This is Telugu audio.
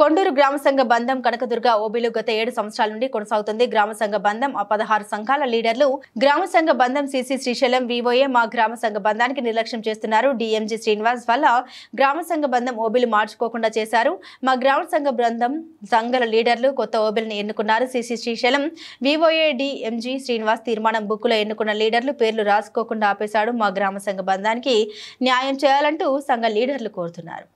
కొండూరు గ్రామ సంఘ బంధం కనకదుర్గ ఓబీలు గత 7 సంవత్సరాల నుండి కొనసాగుతుంది. గ్రామ సంఘ బంధం 16 సంఘాల లీడర్లు గ్రామ సంఘ బంధం సిసి శ్రీశైలం వివోఏ మా గ్రామ సంఘ బంధానికి నిర్లక్ష్యం చేస్తున్నారు. డిఎంజీ శ్రీనివాస్ వల్ల గ్రామ సంఘ బంధం ఓబీలు మార్చుకోకుండా చేశారు. మా గ్రామ సంఘ బంధం సంఘాల లీడర్లు కొత్త ఓబీలను ఎన్నుకున్నారు. CC Srisailam VOA DMG Srinivas తీర్మానం బుక్కులో ఎన్నుకున్న లీడర్లు పేర్లు రాసుకోకుండా ఆపేశాడు. మా గ్రామ సంఘ బంధానికి న్యాయం చేయాలంటూ సంఘ లీడర్లు కోరుతున్నారు.